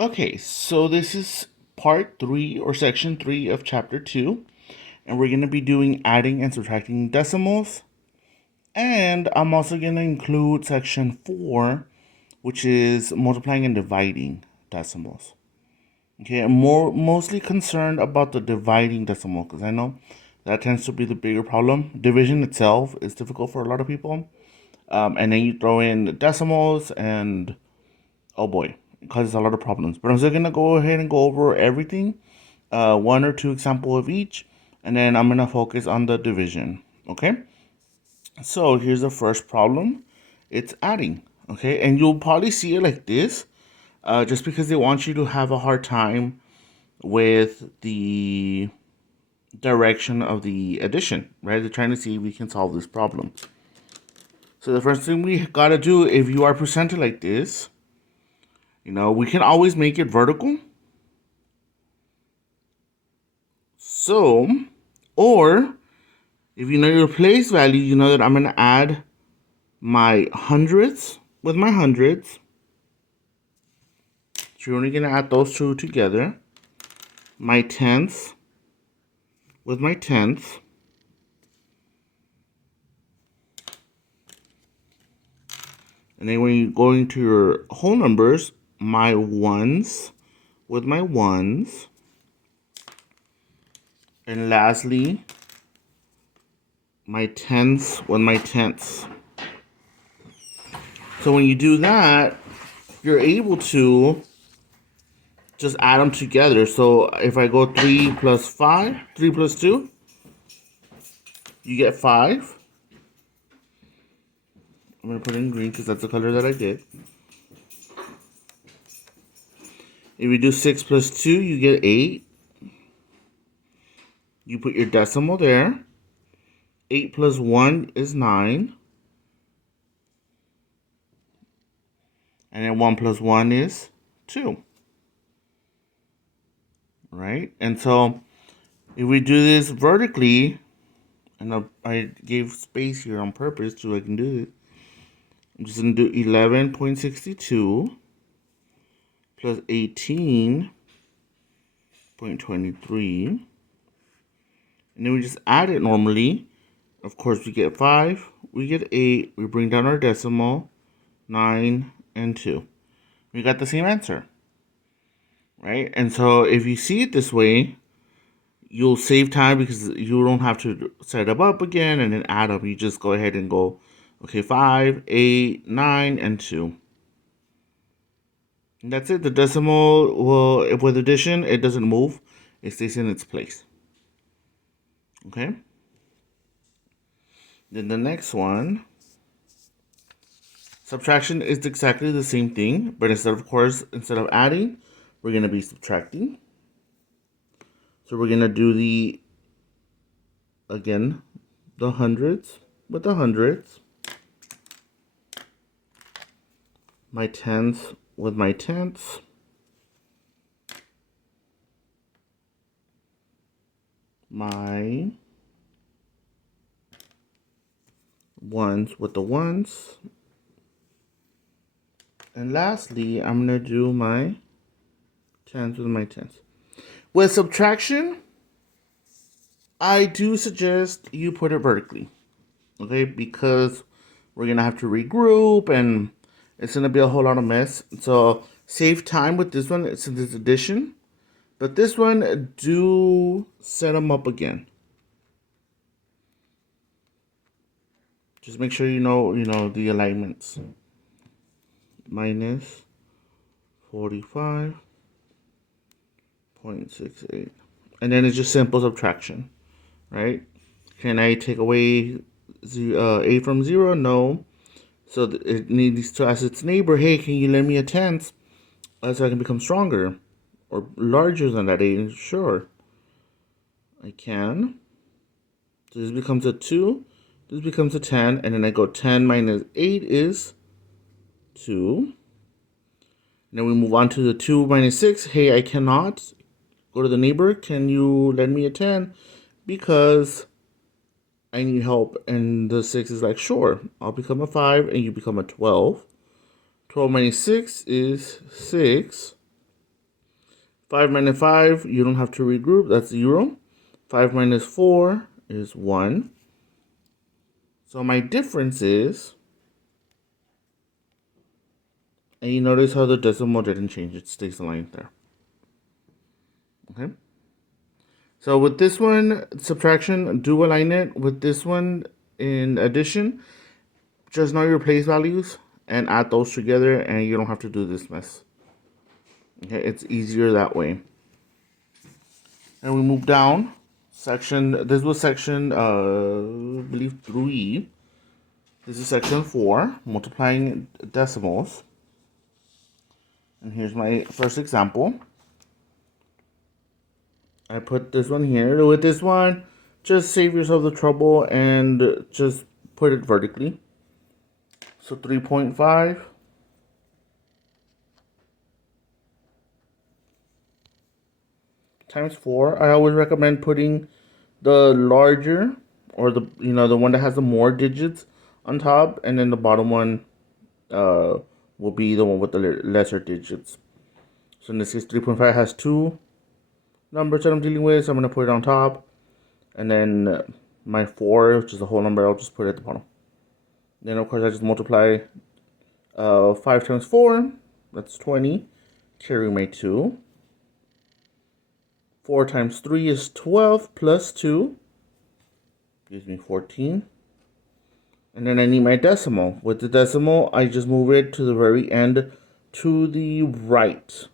Okay, so this is part 3 or section 3 of chapter 2, and we're going to be doing adding and subtracting decimals. And I'm also going to include section 4, which is multiplying and dividing decimals. Okay, I'm mostly concerned about the dividing decimal because I know that tends to be the bigger problem. Division itself is difficult for a lot of people. And then you throw in decimals and oh boy, it causes a lot of problems. But I'm still gonna go ahead and go over everything, one or two example of each, and then I'm gonna focus on the division. Okay. So here's the first problem. It's adding. Okay, and you'll probably see it like this, just because they want you to have a hard time with the direction of the addition. Right? They're trying to see if we can solve this problem. So the first thing we gotta do, if you are presented like this, we can always make it vertical. So, or if you know your place value, you know that I'm going to add my hundredths with my hundredths. So you're only going to add those two together. My tenths with my tenths. And then when you go into your whole numbers, my ones with my ones. And lastly, my tenths with my tenths. So when you do that, you're able to just add them together. So if I go 3 plus 5, 3 plus 2, you get 5. I'm going to put it in green because that's the color that I did. If you do 6 plus 2, you get 8. You put your decimal there. 8 plus 1 is 9. And then 1 plus 1 is 2. Right? And so if we do this vertically, and I gave space here on purpose so I can do it. I'm just going to do 11.62 plus 18.23. And then we just add it normally. Of course, we get 5, we get 8, we bring down our decimal, 9, and 2. We got the same answer, right? And so if you see it this way, you'll save time because you don't have to set them up again and then add them. You just go ahead and go, okay, 5, 8, 9, and 2. And that's it. The decimal, well, with addition, it doesn't move. It stays in its place. Okay? Then the next one, subtraction is exactly the same thing, but instead of adding, we're going to be subtracting. So we're going to do again, the hundreds with the hundreds. My tenths with my tenths. My ones with the ones. And lastly, I'm going to do my tens with my tens. With subtraction, I do suggest you put it vertically. Okay, because we're going to have to regroup and it's going to be a whole lot of mess. So save time with this one since it's addition. But this one, do set them up again. Just make sure you know the alignments. Minus 45.68. And then it's just simple subtraction, right? Can I take away 8 from 0? No. So it needs to ask its neighbor, hey, can you lend me a tenth so I can become stronger or larger than that 8? Sure, I can. So this becomes a 2. This becomes a 10. And then I go 10 minus 8 is 2. And then we move on to the 2 minus 6. Hey, I cannot. Go to the neighbor. Can you lend me a 10? Because I need help. And the 6 is like, sure, I'll become a 5 and you become a 12. 12 minus 6 is 6. 5 minus 5, you don't have to regroup, that's 0. 5 minus 4 is 1. So my difference is, and you notice how the decimal didn't change, it stays aligned there. Okay. So with this one, subtraction, do align it. With this one, in addition, just know your place values and add those together, and you don't have to do this mess. Okay, it's easier that way. And we move down. This was section, I believe 3. This is section 4, multiplying decimals. And here's my first example. I put this one here. With this one, just save yourself the trouble and just put it vertically. So 3.5 times 4. I always recommend putting the larger, or the one that has the more digits on top, and then the bottom one will be the one with the lesser digits. So in this case, 3.5 has 2 numbers that I'm dealing with, so I'm going to put it on top. And then my 4, which is the whole number, I'll just put it at the bottom. Then, of course, I just multiply 5 times 4, that's 20. Carry my 2. 4 times 3 is 12 plus 2 gives me 14. And then I need my decimal. With the decimal, I just move it to the very end to the right.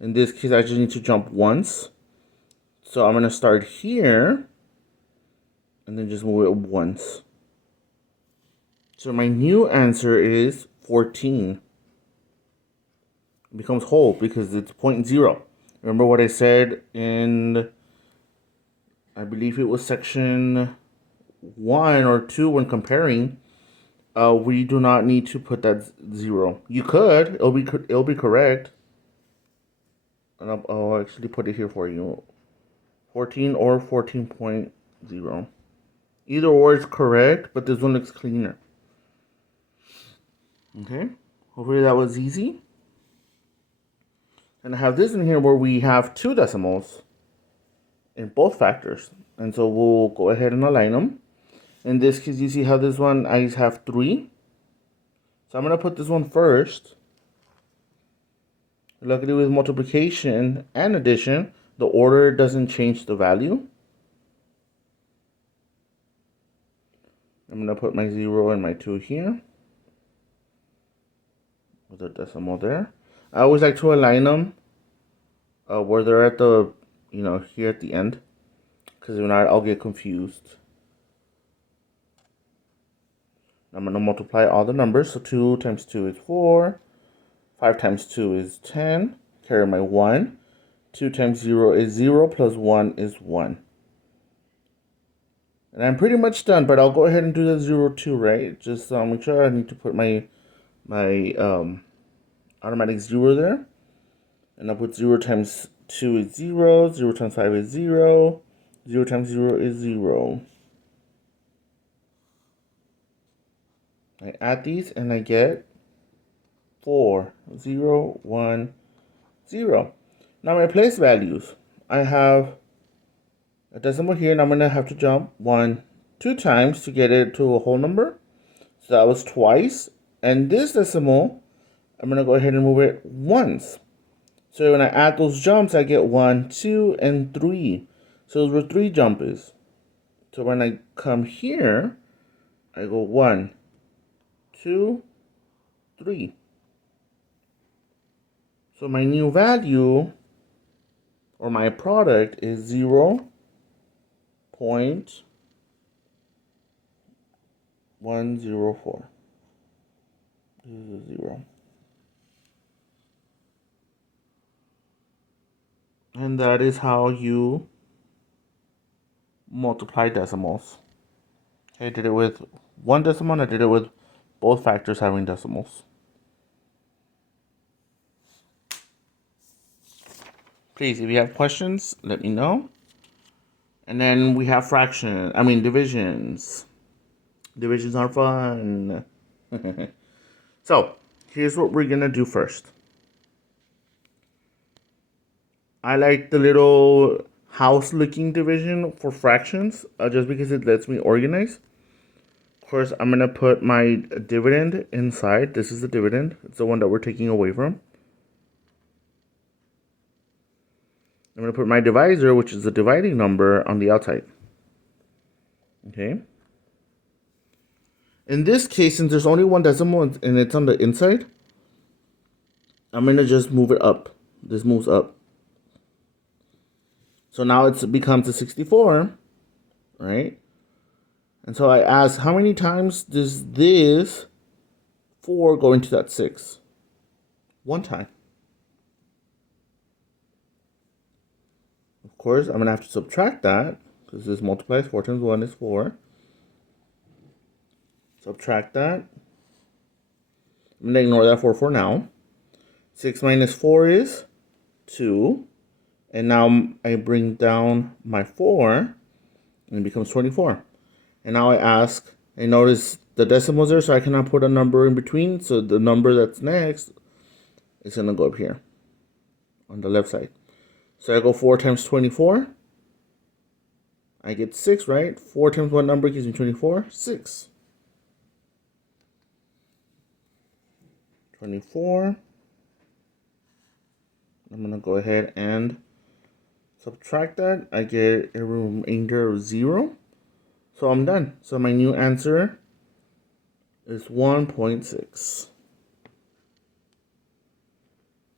In this case, I just need to jump once. So I'm going to start here and then just move it once. So my new answer is 14. It becomes whole because it's 0.0. Remember what I said in, I believe it was section 1 or 2 when comparing. We do not need to put that 0. You could. It'll be correct. And I'll actually put it here for you. 14 or 14.0. Either or is correct, but this one looks cleaner. Okay. Hopefully that was easy. And I have this in here where we have 2 decimals in both factors. And so we'll go ahead and align them. In this case, you see how this one, I have 3. So I'm going to put this one first. Luckily with multiplication and addition, the order doesn't change the value. I'm going to put my 0 and my 2 here. With a decimal there. I always like to align them where they're at the, here at the end. Because if not, I'll get confused. I'm going to multiply all the numbers. So 2 times 2 is 4. 5 times 2 is 10. Carry my 1. 2 times 0 is 0. Plus 1 is 1. And I'm pretty much done. But I'll go ahead and do the 0 too, right? Just make sure I need to put my automatic 0 there. And I'll put 0 times 2 is 0. 0 times 5 is 0. 0 times 0 is 0. I add these and I get 4, 0, 1, 0. Now my place values. I have a decimal here, and I'm going to have to jump 2 times to get it to a whole number. So that was twice. And this decimal, I'm going to go ahead and move it once. So when I add those jumps, I get 1, 2, and 3. So those were 3 jumps. So when I come here, I go 1, 2, 3. So my new value, or my product, is 0.104. This is a 0. And that is how you multiply decimals. Okay, I did it with 1 decimal, and I did it with both factors having decimals. Please, if you have questions, let me know. And then we have divisions. Divisions are fun. So, here's what we're going to do first. I like the little house-looking division for fractions, just because it lets me organize. Of course, I'm going to put my dividend inside. This is the dividend. It's the one that we're taking away from. I'm going to put my divisor, which is the dividing number, on the outside. Okay. In this case, since there's only one decimal and it's on the inside, I'm going to just move it up. This moves up. So now it becomes a 64, right? And so I ask, how many times does this 4 go into that 6? One time. Of course, I'm going to have to subtract that, because this multiplies 4 times 1 is 4. Subtract that. I'm going to ignore that 4 for now. 6 minus 4 is 2. And now I bring down my 4, and it becomes 24. And now I ask, I notice the decimals there, so I cannot put a number in between. So the number that's next is going to go up here on the left side. So I go 4 times 24. I get 6, right? 4 times what number gives me 24? 6. 24. I'm going to go ahead and subtract that. I get a remainder of 0. So I'm done. So my new answer is 1.6.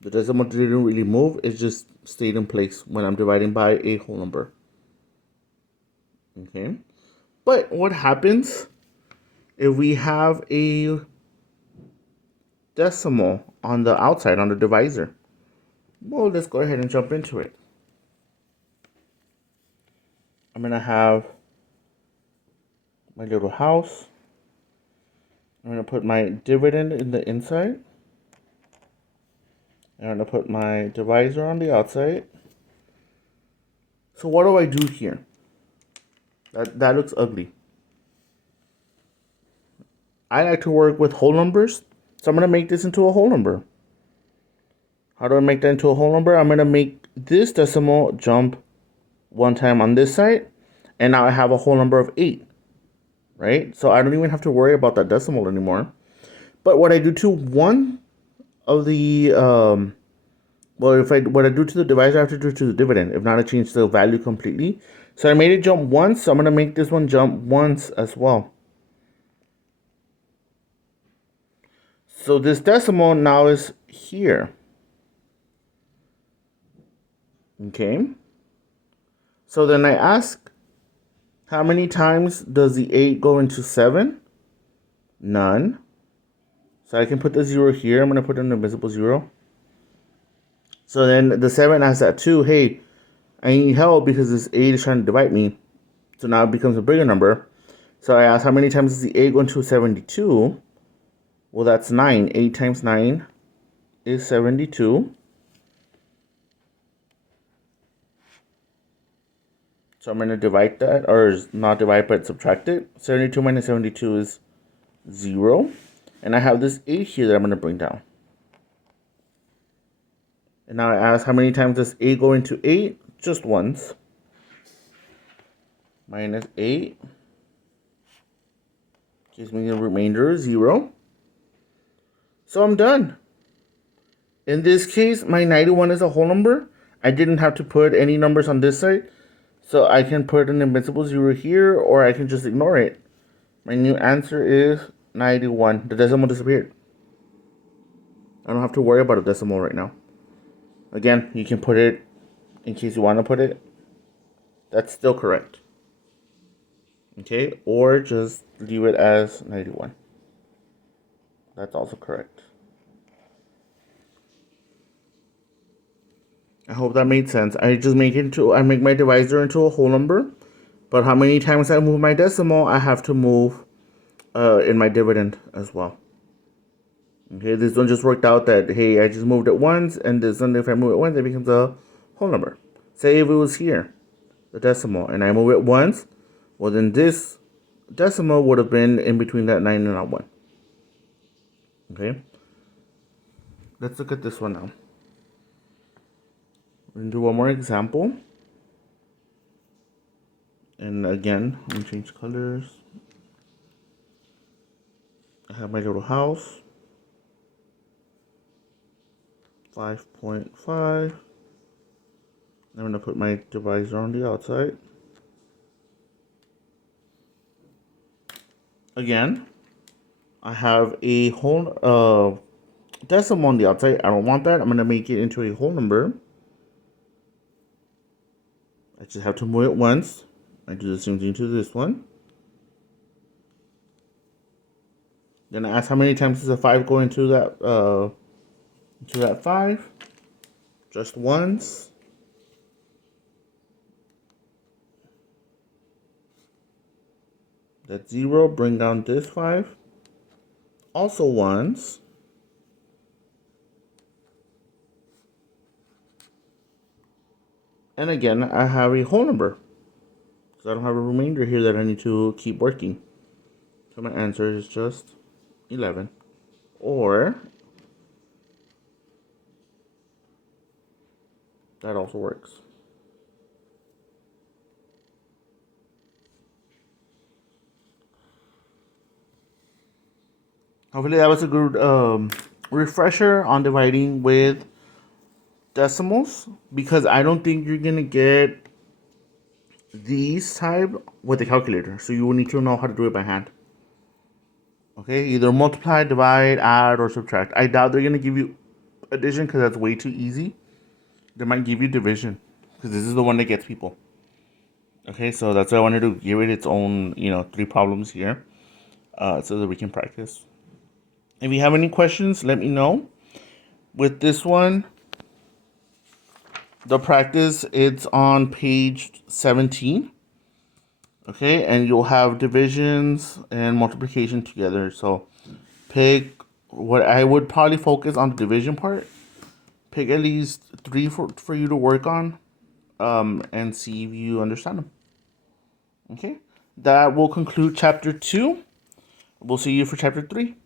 The decimal didn't really move. It just stayed in place when I'm dividing by a whole number. Okay. But what happens if we have a decimal on the outside, on the divisor? Well, let's go ahead and jump into it. I'm going to have my little house. I'm going to put my dividend in the inside. I'm going to put my divisor on the outside. So what do I do here? That looks ugly. I like to work with whole numbers. So I'm going to make this into a whole number. How do I make that into a whole number? I'm going to make this decimal jump one time on this side. And now I have a whole number of 8. Right? So I don't even have to worry about that decimal anymore. But what I do to one of the, what I do to the divisor, I have to do to the dividend. If not, I change the value completely. So I made it jump once. So I'm going to make this one jump once as well. So this decimal now is here. Okay. So then I ask, how many times does the 8 go into 7? None. So I can put the 0 here. I'm going to put an invisible 0. So then the 7 asks that 2. Hey, I need help because this 8 is trying to divide me. So now it becomes a bigger number. So I ask, how many times does the 8 go into 72? Well, that's 9. 8 times 9 is 72. So I'm going to divide that, or not divide, but subtract it. 72 minus 72 is 0. And I have this 8 here that I'm going to bring down. And now I ask, how many times does 8 go into 8? Just once. Minus 8 gives me the remainder of 0. So I'm done. In this case, my 91 is a whole number. I didn't have to put any numbers on this side. So I can put an invisible 0 here, or I can just ignore it. My new answer is 91. The decimal disappeared. I don't have to worry about a decimal right now. Again, you can put it in case you want to put it. That's still correct. Okay, or just leave it as 91. That's also correct. I hope that made sense. I make my divisor into a whole number, but how many times I move my decimal, I have to move in my dividend as well. Okay, this one just worked out that, hey, I just moved it once, and this one, if I move it once, it becomes a whole number. Say if it was here, the decimal, and I move it once, well, then this decimal would have been in between that 9 and that 1. Okay, let's look at this one now. We're gonna do one more example. And again, I'm gonna change colors. I have my little house. 5.5. I'm gonna put my divisor on the outside. Again, I have a whole decimal on the outside. I don't want that. I'm gonna make it into a whole number. I just have to move it once. I do the same thing to this one. Then I ask how many times does a 5 go into that 5? Just once. That's 0. Bring down this 5. Also once. And again, I have a whole number. Because I don't have a remainder here that I need to keep working. So my answer is just 11. Or, that also works. Hopefully that was a good refresher on dividing with decimals. Because I don't think you're going to get these type with a calculator. So you will need to know how to do it by hand. Okay, either multiply, divide, add, or subtract. I doubt they're going to give you addition because that's way too easy. They might give you division because this is the one that gets people. Okay, so that's why I wanted to give it its own, 3 problems here so that we can practice. If you have any questions, let me know. With this one, the practice, it's on page 17. Okay, and you'll have divisions and multiplication together. So pick what I would probably focus on the division part. Pick at least 3 for you to work on and see if you understand them. Okay, that will conclude chapter 2. We'll see you for chapter 3.